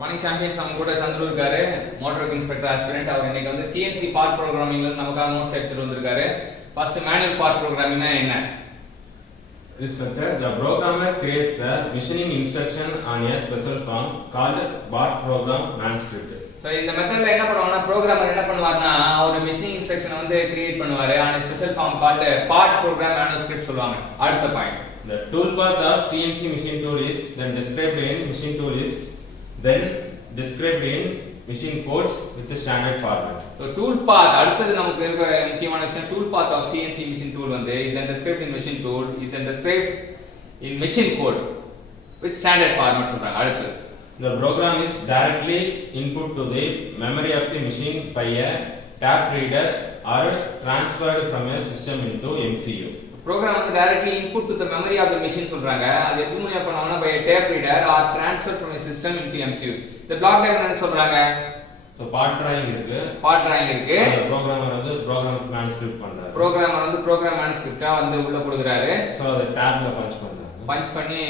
Running champions நம்ம கூட சந்துரு இருக்காரு மோட்டார் இன்ஸ்பெக்டர் ஆஸ்பிரண்ட் அவர் இன்னைக்கு வந்து CNC பார்ட் ப்ரோகிராமிங்ல நமக்காக நோட்ஸ் எடுத்துட்டு வந்திருக்காரு ஃபர்ஸ்ட் மேனுவல் பார்ட் ப்ரோகிராமிங்னா என்ன Inspector, the programmer creates the machining instruction on a special form called part program manuscript. So இந்த மெத்தட்ல என்ன பண்ணுவாங்கன்னா புரோகிராமர் என்ன பண்ணுவார்னா ஒரு மெஷினிங் இன்ஸ்ட்ரக்ஷன் வந்து கிரியேட் பண்ணுவாரு on a special form called part program manuscript சொல்வாங்க. அடுத்த point. The toolpath of CNC machine tool is then described in machine tool is then described in machine codes with the standard format. So tool path அடுத்து நமக்கு இருக்க முக்கியமான விஷயம் tool path of CNC machine tool வந்து is then described in machine tool is then described in machine code with standard format சொல்றாங்க. அடுத்து the program is directly input to the memory of the machine by a tap reader or transferred from a system into MCU. program வந்து directly input to the memory of the machine சொல்றாங்க. அது எப்படி மூலமா பண்ணுவாங்கன்னா by a tape reader or transferred from a system into MCU. இந்த block diagram என்ன சொல்றாங்க? So part drawing இருக்கு. part drawing இருக்கு. programmer வந்து program manuscript பண்றாரு. programmer வந்து program manuscript வந்து உள்ள கொடுக்கறாரு. So அத tabல punch பண்றாங்க. punch பண்ணி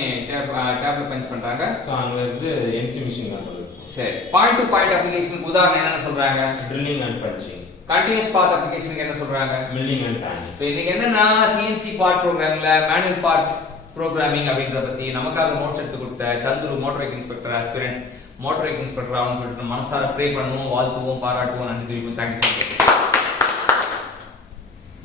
tabல punch பண்றாங்க. So அங்க இருந்து NC machine வருது. சரி point to point application உதாரணம் என்ன சொல்றாங்க? drilling and punching. continuous path application என்ன சொல்றாங்க? milling and tanning. சோ இது என்னன்னா CNC part programல manual part programming அப்படிங்கறத பத்தி நமக்காக நோட்ஸ் எடுத்து கொடுத்த Chandru motor inspector aspirant motor inspector ஆகணும்னு சொல்லிட்டு மனசார ப்ரே பண்ணுவோம் வாழ்த்துவோம் பாராட்டுவோம் நன்றி தெரிவிப்போம். தேங்க்யூ.